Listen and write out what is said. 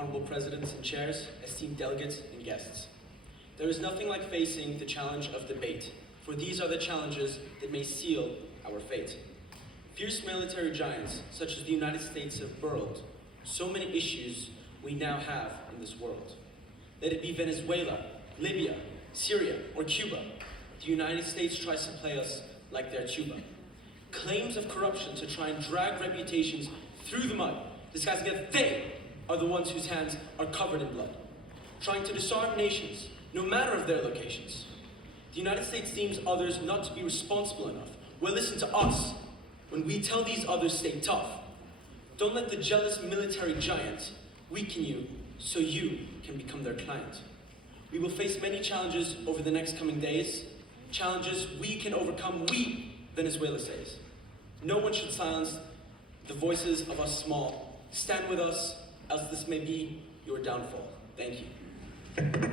honorable presidents and chairs, esteemed delegates and guests. There is nothing like facing the challenge of debate, for these are the challenges that may seal our fate. Fierce military giants, such as the United States, have burrowed so many issues we now have in this world. Let it be Venezuela, Libya, Syria, or Cuba, the United States tries to play us like their tuba. Claims of corruption to try and drag reputations through the mud, disguising that they are the ones whose hands are covered in blood. Trying to disarm nations, no matter of their locations. The United States deems others not to be responsible enough. Well, listen to us when we tell these others stay tough. Don't let the jealous military giant weaken you so you can become their client. We will face many challenges over the next coming days, challenges we can overcome, we, Venezuela says. No one should silence the voices of us small. Stand with us, else this may be your downfall. Thank you.